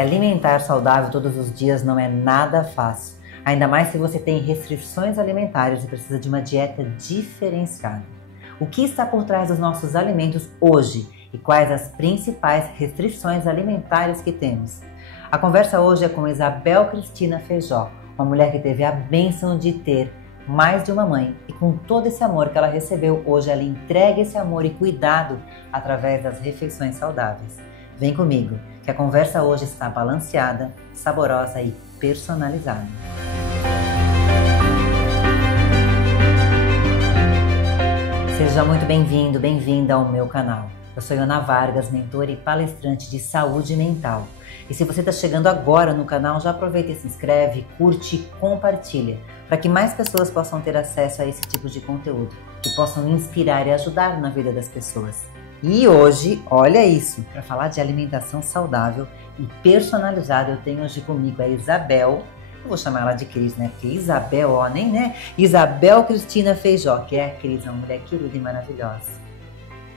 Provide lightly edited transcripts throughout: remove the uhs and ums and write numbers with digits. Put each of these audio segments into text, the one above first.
alimentar saudável todos os dias não é nada fácil. Ainda mais se você tem restrições alimentares e precisa de uma dieta diferenciada. O que está por trás dos nossos alimentos hoje e quais as principais restrições alimentares que temos? A conversa hoje é com Isabel Cristina Feijó, uma mulher que teve a bênção de ter mais de uma mãe e com todo esse amor que ela recebeu, hoje ela entrega esse amor e cuidado através das refeições saudáveis. Vem comigo, que a conversa hoje está balanceada, saborosa e personalizada. Seja muito bem-vindo, bem-vinda ao meu canal. Eu sou Iona Vargas, mentora e palestrante de saúde mental. E se você está chegando agora no canal, já aproveita e se inscreve, curte e compartilha, para que mais pessoas possam ter acesso a esse tipo de conteúdo, que possam inspirar e ajudar na vida das pessoas. E hoje, olha isso, para falar de alimentação saudável e personalizada, eu tenho hoje comigo a Isabel. Eu vou chamar ela de Cris, né? Porque Isabel, ó, nem, né? Isabel Cristina Feijó, que é a Cris, uma mulher querida e maravilhosa.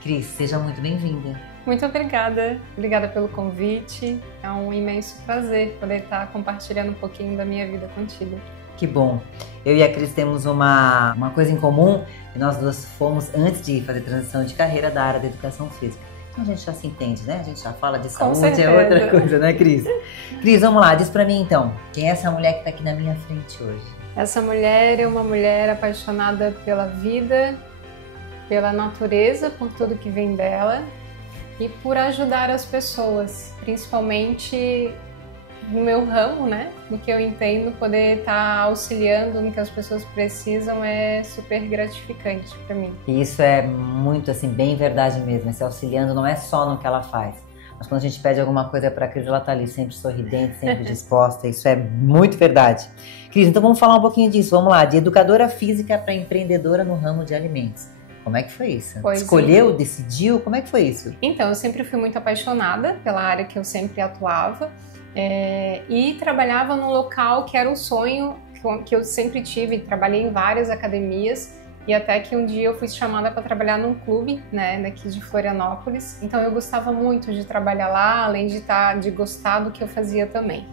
Cris, seja muito bem-vinda. Muito obrigada. Obrigada pelo convite. É um imenso prazer poder estar compartilhando um pouquinho da minha vida contigo. Que bom. Eu e a Cris temos uma coisa em comum, que nós duas fomos, antes de fazer transição de carreira, da área da educação física. Então a gente já se entende, né? A gente já fala de saúde, é outra coisa, né, Cris? Cris, vamos lá, diz pra mim então, quem é essa mulher que tá aqui na minha frente hoje? Essa mulher é uma mulher apaixonada pela vida, pela natureza, por tudo que vem dela e por ajudar as pessoas, principalmente no meu ramo, né? No que eu entendo, poder estar auxiliando no que as pessoas precisam é super gratificante para mim. E isso é muito, assim, bem verdade mesmo. Esse auxiliando não é só no que ela faz, mas quando a gente pede alguma coisa para a Cris, ela tá ali sempre sorridente, sempre disposta. Isso é muito verdade. Cris, então vamos falar um pouquinho disso. Vamos lá, de educadora física para empreendedora no ramo de alimentos. Como é que foi isso? Escolheu, decidiu? Como é que foi isso? Então, eu sempre fui muito apaixonada pela área que eu sempre atuava. E trabalhava num local que era um sonho que eu sempre tive. Trabalhei em várias academias e até que um dia eu fui chamada para trabalhar num clube, né, daqui de Florianópolis. Então eu gostava muito de trabalhar lá, além de gostar do que eu fazia também.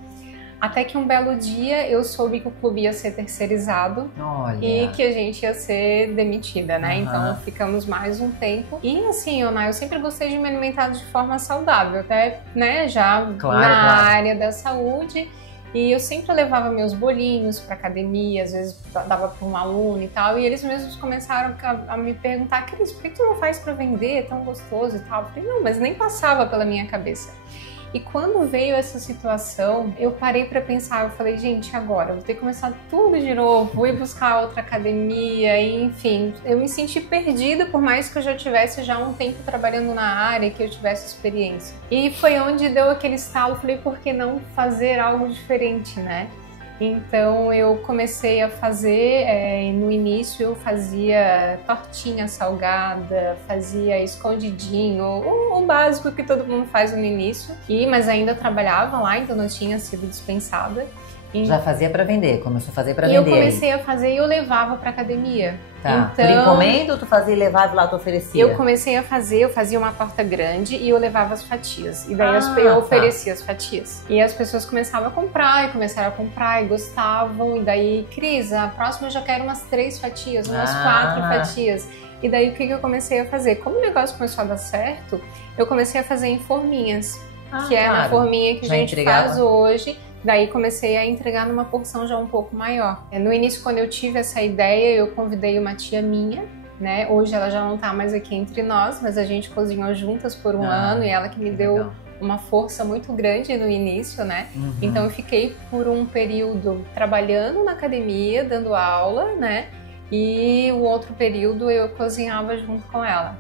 Até que um belo dia eu soube que o clube ia ser terceirizado. Olha. E que a gente ia ser demitida, né? Uhum. Então ficamos mais um tempo. E assim, Iona, eu sempre gostei de me alimentar de forma saudável, até, né, já na área da saúde. E eu sempre levava meus bolinhos para academia, às vezes dava para um aluno e tal. E eles mesmos começaram a me perguntar: Cris, por que tu não faz para vender? É tão gostoso e tal. Eu falei: não, mas nem passava pela minha cabeça. E quando veio essa situação, eu parei para pensar, eu falei, gente, agora eu vou ter que começar tudo de novo, vou ir buscar outra academia, e, enfim, eu me senti perdida, por mais que eu já tivesse já um tempo trabalhando na área, que eu tivesse experiência. E foi onde deu aquele estalo, falei, por que não fazer algo diferente, né? Então eu comecei a fazer, no início eu fazia tortinha salgada, fazia escondidinho, o básico que todo mundo faz no início, mas ainda trabalhava lá, então não tinha sido dispensada. Já fazia para vender, começou a fazer para vender. E eu comecei a fazer e eu levava para academia. Tá. Então, por encomenda ou tu fazia e levava lá, tu oferecia? Eu comecei a fazer, eu fazia uma torta grande e eu levava as fatias. E daí eu oferecia as fatias. E as pessoas começaram a comprar e gostavam. E daí, Cris, a próxima eu já quero umas 3 fatias, umas 4 fatias. E daí o que eu comecei a fazer? Como o negócio começou a dar certo, eu comecei a fazer em forminhas. Que é a forminha que a gente faz hoje. Daí comecei a entregar numa porção já um pouco maior. No início, quando eu tive essa ideia, eu convidei uma tia minha, né? Hoje ela já não tá mais aqui entre nós, mas a gente cozinhou juntas por um ano e ela que me deu uma força muito grande no início, né? Uhum. Então eu fiquei por um período trabalhando na academia, dando aula, né? E o outro período eu cozinhava junto com ela.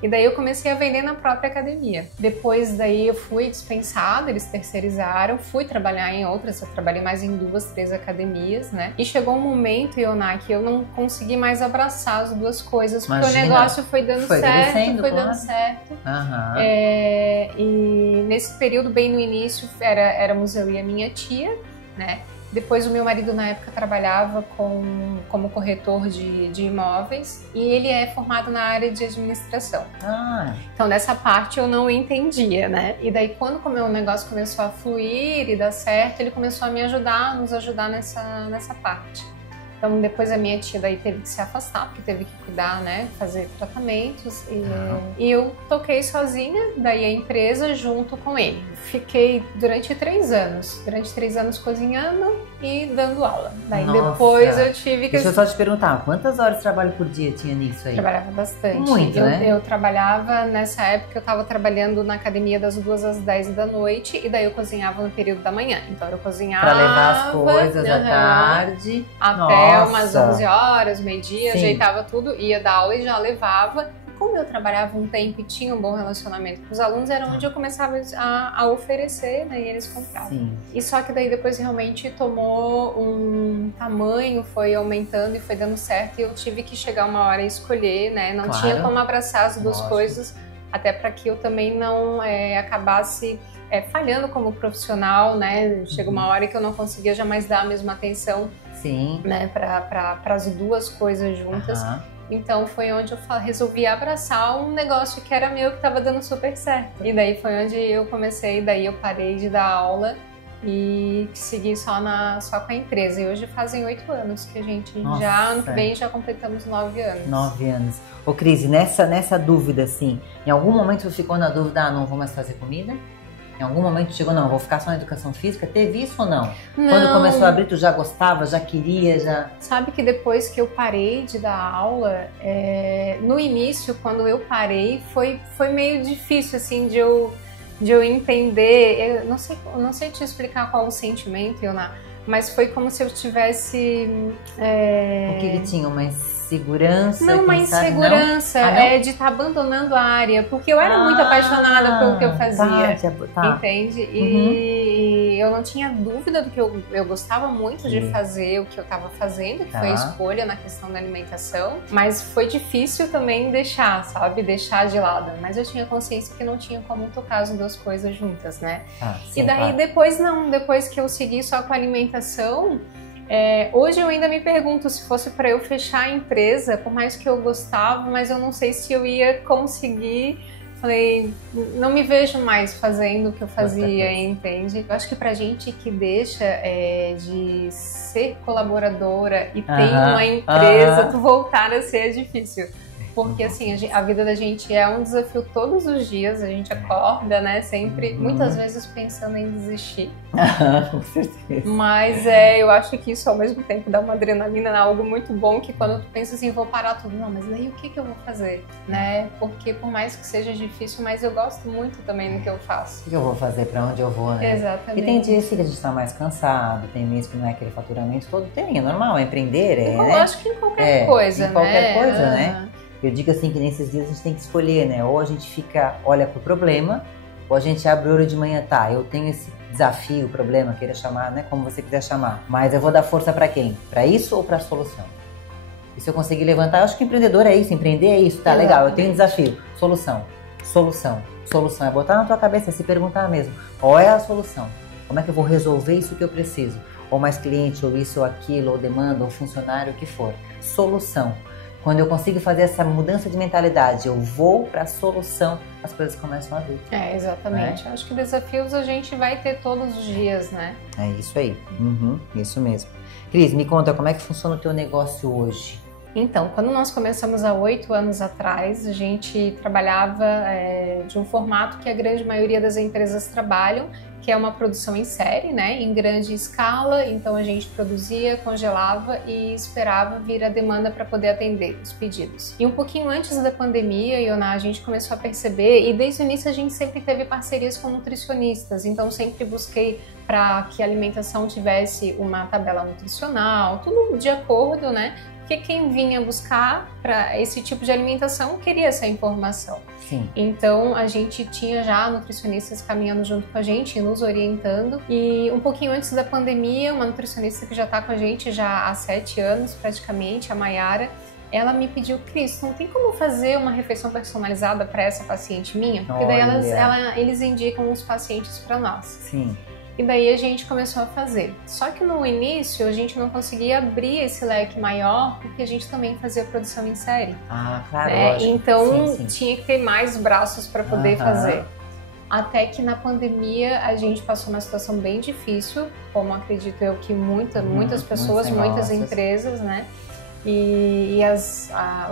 E daí eu comecei a vender na própria academia. Depois daí eu fui dispensada, eles terceirizaram, fui trabalhar em outras, eu trabalhei mais em 2, 3 academias, né? E chegou um momento, Iona, que eu não consegui mais abraçar as duas coisas, porque o negócio foi dando certo, foi dando certo. Uhum. E nesse período, bem no início, éramos eu e a minha tia, né? Depois o meu marido na época trabalhava como corretor de imóveis e ele é formado na área de administração. Então dessa parte eu não entendia, né? E daí quando o meu negócio começou a fluir e dar certo, ele começou a me ajudar, nos ajudar nessa parte. Então depois a minha tia daí teve que se afastar, porque teve que cuidar, né, fazer tratamentos e eu toquei sozinha, daí a empresa junto com ele. Fiquei durante 3 anos cozinhando e dando aula. Daí depois eu tive que... Deixa eu só te perguntar, quantas horas de trabalho por dia tinha nisso aí? Trabalhava bastante. Muito, né? Eu trabalhava, nessa época eu estava trabalhando na academia das 2 às 10 da noite e daí eu cozinhava no período da manhã. Então eu cozinhava... Pra levar as coisas à tarde. Até umas 11 horas, meio-dia, ajeitava tudo, ia dar aula e já levava. Como eu trabalhava um tempo e tinha um bom relacionamento com os alunos, era onde eu começava a oferecer, né, e eles compravam. Sim. E só que daí depois realmente tomou um tamanho, foi aumentando e foi dando certo, e eu tive que chegar uma hora e escolher, né, não tinha como abraçar as duas coisas, até para que eu também não acabasse falhando como profissional, né, chega uma hora que eu não conseguia jamais dar a mesma atenção, né, para as duas coisas juntas. Então foi onde eu resolvi abraçar um negócio que era meu, que estava dando super certo. E daí foi onde eu comecei, daí eu parei de dar aula e segui só com a empresa. E hoje fazem 8 anos que a gente ano que vem já completamos 9 anos. 9 anos. Ô Cris, nessa dúvida assim, em algum momento você ficou na dúvida, não vou mais fazer comida? Em algum momento chegou, não, vou ficar só na educação física? Teve isso ou não? Não. Quando começou a abrir, tu já gostava, já queria, já... Sabe que depois que eu parei de dar aula, no início, quando eu parei, foi meio difícil, assim, de eu entender. Eu não sei te explicar qual o sentimento, Ioná, mas foi como se eu tivesse... O que tinha? Uma insegurança? Não, uma insegurança de estar abandonando a área, porque eu era muito apaixonada pelo que eu fazia, entende? E eu não tinha dúvida do que eu gostava muito de fazer o que eu estava fazendo, que foi a escolha na questão da alimentação, mas foi difícil também deixar de lado, mas eu tinha consciência que não tinha como tocar as duas coisas juntas, né? E daí depois que eu segui só com a alimentação, hoje eu ainda me pergunto se fosse para eu fechar a empresa, por mais que eu gostava, mas eu não sei se eu ia conseguir. Falei, não me vejo mais fazendo o que eu fazia, entende? Eu acho que pra gente que deixa de ser colaboradora e tem uma empresa, tu voltar a ser difícil. Porque assim, a vida da gente é um desafio todos os dias, a gente acorda, né, sempre, muitas vezes pensando em desistir. Com certeza. Mas eu acho que isso ao mesmo tempo dá uma adrenalina, algo muito bom, que quando tu pensa assim, vou parar tudo, não, mas daí o que eu vou fazer, né? Porque por mais que seja difícil, mas eu gosto muito também do que eu faço. O que eu vou fazer, pra onde eu vou, né? Exatamente. E tem dias que a gente tá mais cansado, tem mês que não é aquele faturamento todo, é normal, empreender, eu acho que em qualquer coisa, né? Em qualquer coisa, né? Eu digo assim que nesses dias a gente tem que escolher, né? Ou a gente olha pro problema, ou a gente abre o olho de manhã, eu tenho esse desafio, problema, queira chamar, né? Como você quiser chamar. Mas eu vou dar força para quem? Para isso ou para a solução? E se eu conseguir levantar, eu acho que empreendedor é isso, empreender é isso, legal, eu tenho um desafio. Solução. É botar na tua cabeça, se perguntar mesmo, qual é a solução? Como é que eu vou resolver isso que eu preciso? Ou mais cliente, ou isso, ou aquilo, ou demanda, ou funcionário, o que for. Solução. Quando eu consigo fazer essa mudança de mentalidade, eu vou para a solução, as coisas começam a vir. Exatamente. Eu acho que desafios a gente vai ter todos os dias, né? É isso aí. Isso mesmo. Cris, me conta, como é que funciona o teu negócio hoje? Então, quando nós começamos há 8 anos atrás, a gente trabalhava de um formato que a grande maioria das empresas trabalham, que é uma produção em série, né, em grande escala. Então a gente produzia, congelava e esperava vir a demanda para poder atender os pedidos. E um pouquinho antes da pandemia, Ioná, a gente começou a perceber, e desde o início a gente sempre teve parcerias com nutricionistas, então sempre busquei para que a alimentação tivesse uma tabela nutricional, tudo de acordo, né? Porque quem vinha buscar para esse tipo de alimentação queria essa informação. Sim. Então a gente tinha já nutricionistas caminhando junto com a gente, nos orientando. E um pouquinho antes da pandemia, uma nutricionista que já está com a gente já há 7 anos praticamente, a Mayara, ela me pediu, Cris, não tem como fazer uma refeição personalizada para essa paciente minha? Porque daí eles indicam os pacientes para nós. Sim. E daí a gente começou a fazer. Só que no início a gente não conseguia abrir esse leque maior porque a gente também fazia produção em série. Ah, claro, lógico. Então tinha que ter mais braços para poder fazer. Até que na pandemia a gente passou uma situação bem difícil, como acredito eu que muitas pessoas, muitas empresas, né? E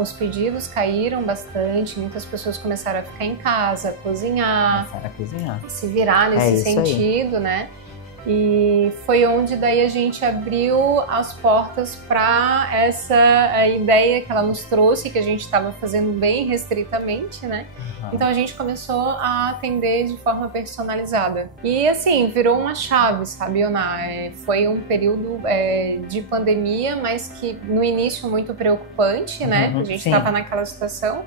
os pedidos caíram bastante, muitas pessoas começaram a ficar em casa, cozinhar, se virar nesse sentido, né? E foi onde daí a gente abriu as portas para essa ideia que ela nos trouxe, que a gente estava fazendo bem restritamente, né? Então a gente começou a atender de forma personalizada. E assim, virou uma chave, sabe, Ioná? Foi um período de pandemia, mas que no início muito preocupante, né? A gente estava naquela situação,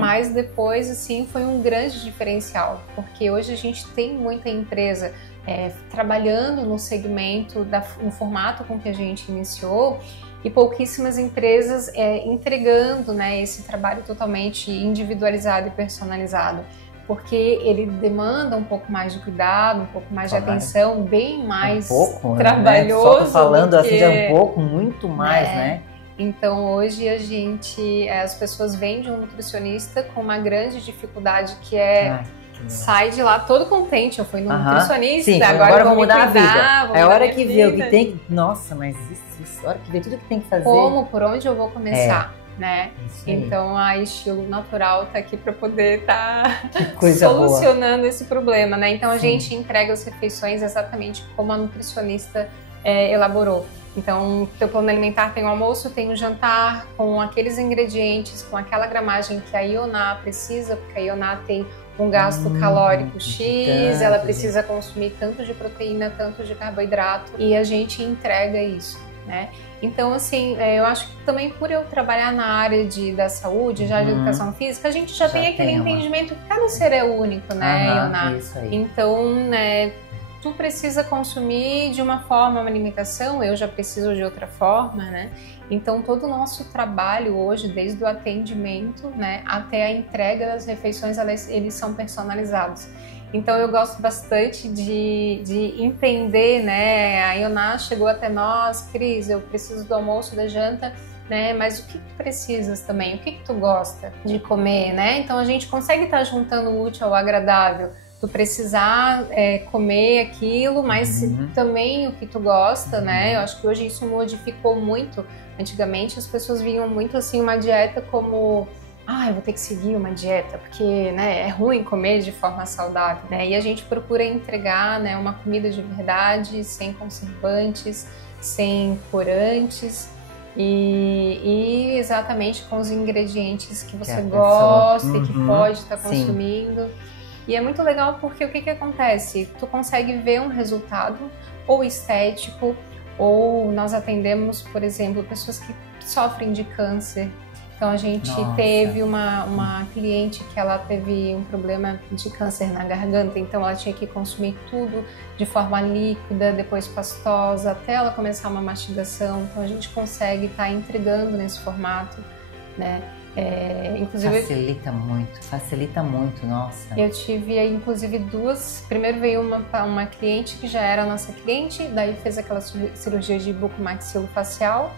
mas depois, assim, foi um grande diferencial, porque hoje a gente tem muita empresa trabalhando no segmento, no formato com que a gente iniciou, e pouquíssimas empresas entregando, né, esse trabalho totalmente individualizado e personalizado, porque ele demanda um pouco mais de cuidado, um pouco mais de atenção, bem mais trabalhoso. Só tô falando assim de um pouco, muito mais, né? Então hoje as pessoas vêm de um nutricionista com uma grande dificuldade que sai de lá todo contente, eu fui no nutricionista, sim, agora eu vou mudar a vida. É a hora que vê o que tem, nossa, mas isso, a hora que vê tudo que tem que fazer. Por onde eu vou começar, né? Então a Estilo Natural tá aqui para poder solucionando esse problema, né? Então a gente entrega as refeições exatamente como a nutricionista elaborou. Então, teu plano alimentar tem o almoço, tem o jantar, com aqueles ingredientes, com aquela gramagem que a Ioná precisa, porque a Ioná tem um gasto calórico X, ela precisa consumir tanto de proteína, tanto de carboidrato, e a gente entrega isso, né? Então, assim, eu acho que também por eu trabalhar na área da saúde, já de educação física, a gente já tem aquele entendimento que cada ser é único, né, Ioná? Isso aí. Então, né, tu precisa consumir de uma forma, uma alimentação, eu já preciso de outra forma, né? Então, todo o nosso trabalho hoje, desde o atendimento, né, até a entrega das refeições, eles são personalizados. Então, eu gosto bastante de entender, né? A Ioná chegou até nós, Cris, eu preciso do almoço, da janta, né? Mas o que tu precisas também? O que tu gosta de comer, né? Então, a gente consegue estar juntando o útil ao agradável. Tu precisar comer aquilo, mas também o que tu gosta, né? Eu acho que hoje isso modificou muito. Antigamente as pessoas viam muito assim uma dieta como eu vou ter que seguir uma dieta porque, né, é ruim comer de forma saudável, né? E a gente procura entregar, né, uma comida de verdade, sem conservantes, sem corantes e exatamente com os ingredientes que você gosta e que pode estar consumindo. E é muito legal porque o que acontece? Tu consegue ver um resultado ou estético, ou nós atendemos, por exemplo, pessoas que sofrem de câncer. Então a gente teve uma cliente que ela teve um problema de câncer na garganta, então ela tinha que consumir tudo de forma líquida, depois pastosa, até ela começar uma mastigação. Então a gente consegue estar entregando nesse formato, né? Inclusive, facilita muito, nossa. Eu tive, inclusive, duas. Primeiro veio uma cliente que já era nossa cliente, daí fez aquela cirurgia de bucomaxilofacial.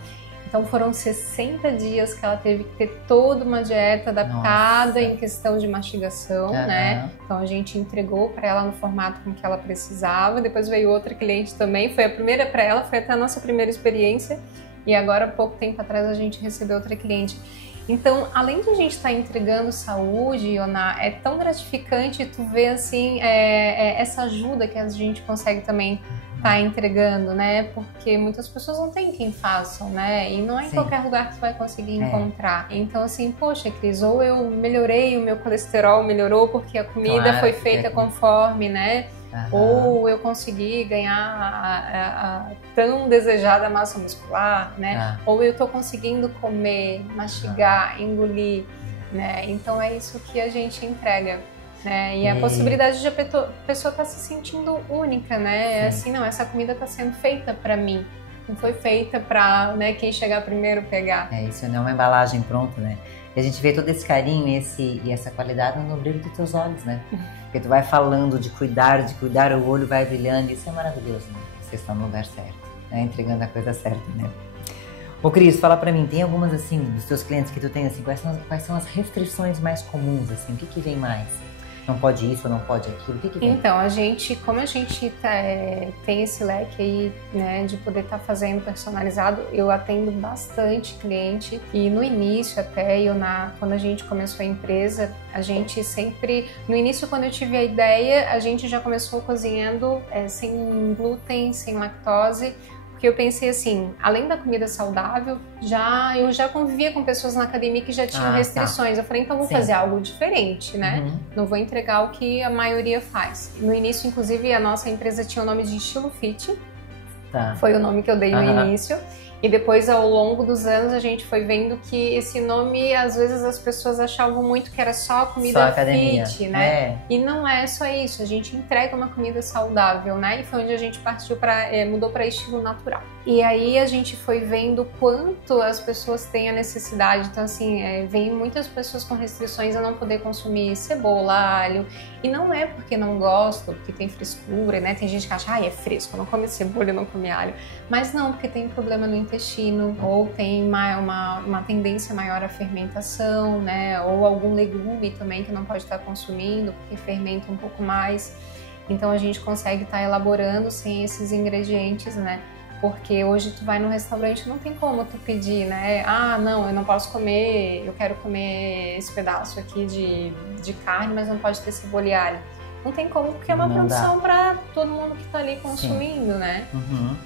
Então foram 60 dias que ela teve que ter toda uma dieta adaptada em questão de mastigação, né? Então a gente entregou para ela no formato com que ela precisava. Depois veio outra cliente também, foi a primeira para ela, foi até a nossa primeira experiência. E agora, pouco tempo atrás, a gente recebeu outra cliente. Então, além de a gente estar entregando saúde, Ioná, é tão gratificante tu ver, assim, essa ajuda que a gente consegue também estar entregando, né? Porque muitas pessoas não têm quem façam, né? E não é em qualquer lugar que tu vai conseguir encontrar. Então, assim, poxa, Cris, ou eu melhorei, o meu colesterol melhorou porque a comida foi feita conforme, né? Ou eu consegui ganhar a tão desejada massa muscular, né? Ou eu tô conseguindo comer, mastigar, engolir, né? Então é isso que a gente entrega, né? E a possibilidade de a pessoa estar se sentindo única, né? É assim, não, essa comida está sendo feita para mim. Não foi feita para, né, quem chegar primeiro pegar. Isso não é uma embalagem pronta, né? E a gente vê todo esse carinho e essa qualidade no brilho dos teus olhos, né? Porque tu vai falando de cuidar, o olho vai brilhando, isso é maravilhoso, né? Você está no lugar certo, né? Entregando a coisa certa, né? Ô Cris, fala pra mim, tem algumas, assim, dos teus clientes que tu tem, assim, quais são as restrições mais comuns, assim, o que vem mais? Não pode isso, não pode aquilo, o que vem? Então, como a gente tem esse leque aí, né, de poder estar fazendo personalizado, eu atendo bastante cliente e no início até, quando a gente começou a empresa, a gente sempre, no início quando eu tive a ideia, a gente já começou cozinhando sem glúten, sem lactose, porque eu pensei assim, além da comida saudável, eu já convivia com pessoas na academia que já tinham restrições. Eu falei, então vou fazer algo diferente, né? Não vou entregar o que a maioria faz. No início, inclusive, a nossa empresa tinha o nome de Estilo Fit. Foi o nome que eu dei no início. E depois, ao longo dos anos, a gente foi vendo que esse nome, às vezes, as pessoas achavam muito que era só comida fit, né? E não é só isso, a gente entrega uma comida saudável, né? E foi onde a gente partiu mudou para estilo natural. E aí a gente foi vendo quanto as pessoas têm a necessidade. Então, assim, vem muitas pessoas com restrições a não poder consumir cebola, alho. E não é porque não gostam, porque tem frescura, né? Tem gente que acha, é fresco, não come cebola e não come alho. Mas não, porque tem problema no intestino, ou tem uma tendência maior à fermentação, né? Ou algum legume também que não pode estar consumindo, porque fermenta um pouco mais. Então a gente consegue estar elaborando sem esses ingredientes, né? Porque hoje tu vai no restaurante, não tem como tu pedir, né? Não, eu não posso comer, eu quero comer esse pedaço aqui de carne, mas não pode ter cebola e alho. Não tem como, porque é uma produção para todo mundo que tá ali consumindo, né?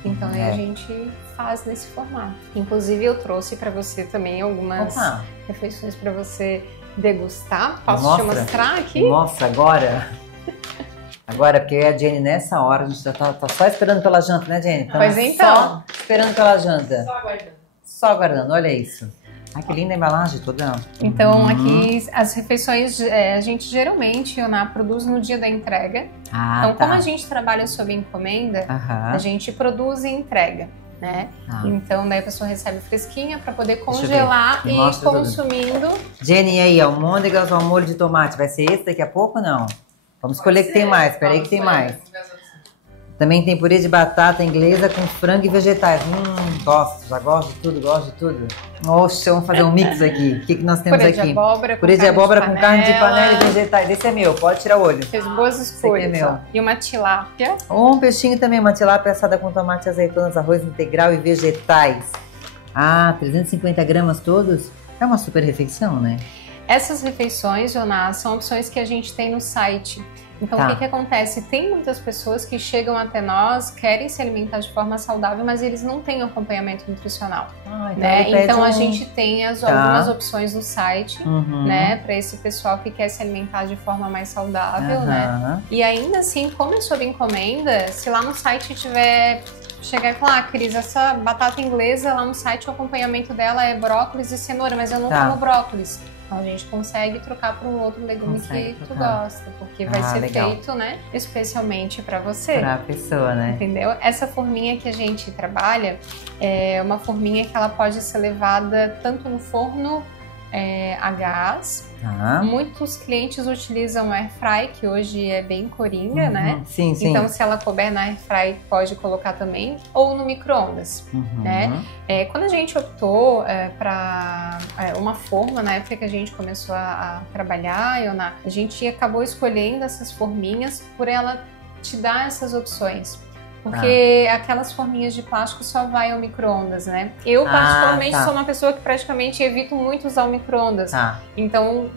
Então aí a gente faz nesse formato. Inclusive eu trouxe para você também algumas refeições para você degustar. Posso te mostrar aqui? Nossa, agora? Agora, porque a Jenny nessa hora, a gente já tá só esperando pela janta, né, Jenny? Pois então. Só esperando pela janta. Só aguardando. Só aguardando, olha isso. Ai, que linda a embalagem toda. Então, aqui as refeições a gente geralmente, produz no dia da entrega. Então, como a gente trabalha sob encomenda, a gente produz e entrega, né? Então, daí a pessoa recebe fresquinha para poder congelar e ir consumindo. Jenny, e aí, almôndegas ou molho de tomate? Vai ser esse daqui a pouco ou não? Vamos escolher que tem mais, peraí que tem mais. Também tem purê de batata inglesa com frango e vegetais. Gosto, já gosto de tudo. Oxe, vamos fazer um mix aqui. O que nós temos aqui? Purê de abóbora com carne de panela e vegetais. Esse é meu, pode tirar o olho. Fez boas escolhas. Esse é meu. E uma tilápia. Um peixinho também, uma tilápia assada com tomate, azeitonas, arroz integral e vegetais. 350 gramas todos? É uma super refeição, né? Essas refeições, Jonas, são opções que a gente tem no site. Então, o que acontece? Tem muitas pessoas que chegam até nós, querem se alimentar de forma saudável, mas eles não têm acompanhamento nutricional. Né? Então, a gente tem algumas opções no site, né, para esse pessoal que quer se alimentar de forma mais saudável, né? E ainda assim, como é sob encomenda, se lá no site tiver... Chegar e falar, Cris, essa batata inglesa lá no site, o acompanhamento dela é brócolis e cenoura, mas eu não como brócolis. Então a gente consegue trocar para um outro legume que tu gosta, porque vai ser feito, né, especialmente para você. Para a pessoa, né? Entendeu? Essa forminha que a gente trabalha é uma forminha que ela pode ser levada tanto no forno a gás. Muitos clientes utilizam air fry, que hoje é bem coringa, né? Sim. Então, se ela couber na air fry, pode colocar também, ou no micro-ondas, né? Quando a gente optou para uma forma, na época que a gente começou a trabalhar, a gente acabou escolhendo essas forminhas por ela te dar essas opções. Porque aquelas forminhas de plástico só vai ao micro-ondas, né? Eu, particularmente, sou uma pessoa que praticamente evito muito usar o micro-ondas. Então,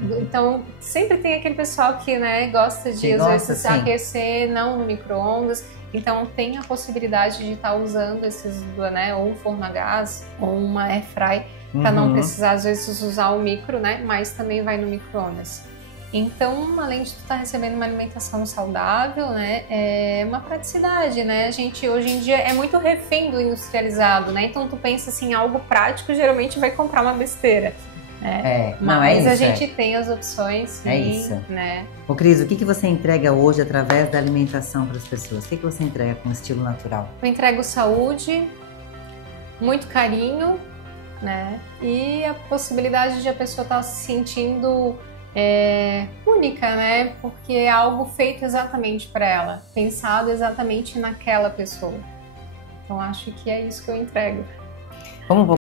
sempre tem aquele pessoal que, né, gosta de, às vezes, aquecer, não no micro-ondas. Então, tem a possibilidade de estar usando esses, né, ou um forno a gás, ou uma air fry, para não precisar, às vezes, usar o micro, né? Mas também vai no micro-ondas. Então, além de tu estar recebendo uma alimentação saudável, né, é uma praticidade, né? A gente, hoje em dia, é muito refém do industrializado, né? Então, tu pensa assim, algo prático, geralmente vai comprar uma besteira. Né? Mas a gente tem as opções, sim, né? Ô Cris, o que você entrega hoje através da alimentação para as pessoas? O que você entrega com estilo natural? Eu entrego saúde, muito carinho, né? E a possibilidade de a pessoa estar se sentindo única, né? Porque é algo feito exatamente para ela, pensado exatamente naquela pessoa. Então acho que é isso que eu entrego. Vamos